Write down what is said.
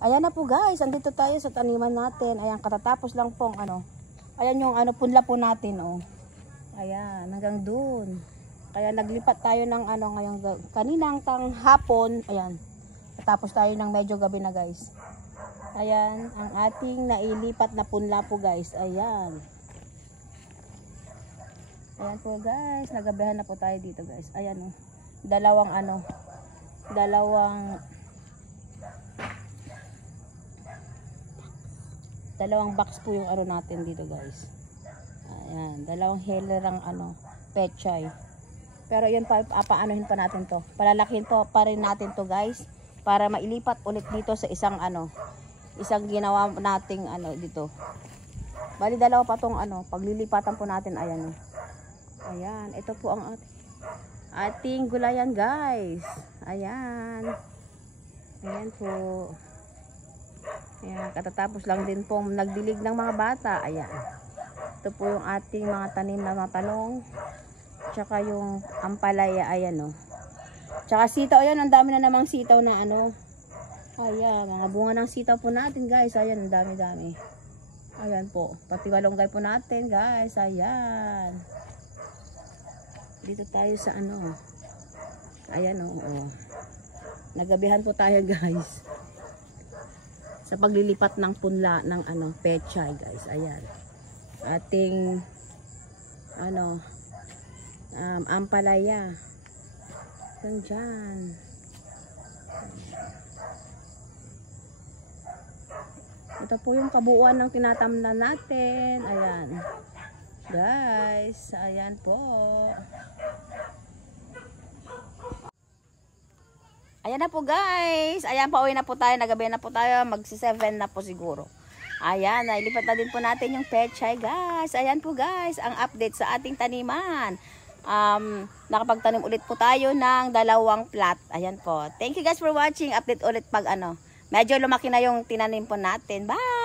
Ayan na po guys, andito tayo sa taniman natin. Ayan, katatapos lang pong ano. Ayan yung ano, punla po natin, oh. Ayan, hanggang dun. Kaya naglipat tayo ng ano ngayong kaninang hapon. Ayan, tapos tayo ng medyo gabi na guys. Ayan, ang ating nailipat na punla po guys. Ayan. Ayan po guys, nagabihan na po tayo dito guys. Ayan oh. Dalawang box po yung ano natin dito guys. Ayan, dalawang helerang ano, pechay. Pero yun pa, paanohin pa natin to. Palalakin to pa rin natin to guys. Para mailipat ulit dito sa isang ano, isang ginawa nating ano dito. Bali dalawa pa tong ano, paglilipatan po natin. Ayan oh. Ayan, ito po ang ating gulayan guys. Ayan. Ayan po. Ayan, katatapos lang din po nagdilig ng mga bata. Ayan. Ito po yung ating mga tanim na mga talong. Tsaka yung ampalaya. Ayan o. Tsaka sitaw. Ayan, ang dami na namang sitaw na ano. Ayan, mga bunga ng sitaw po natin guys. Ayan, ang dami-dami. Ayan po. Pati malunggay po natin guys. Ayan. Dito tayo sa ano. Ayan o. Nagabihan po tayo guys. Sa paglilipat ng punla ng ano, pechay guys. Ayan. Ating ano, ampalaya. Dyan. Ito po yung kabuuan ng tinatamnan natin. Ayan. Guys, ayan po. Ayan na po guys. Ayan, pauwi na po tayo. Nagabi na po tayo. Magsi-7 na po siguro. Ayan, nailipat na din po natin yung pechay guys. Ayan po guys, ang update sa ating taniman. Nakapagtanim ulit po tayo ng 2 plot. Ayan po. Thank you guys for watching. Update ulit pag ano, medyo lumaki na yung tinanim po natin. Bye!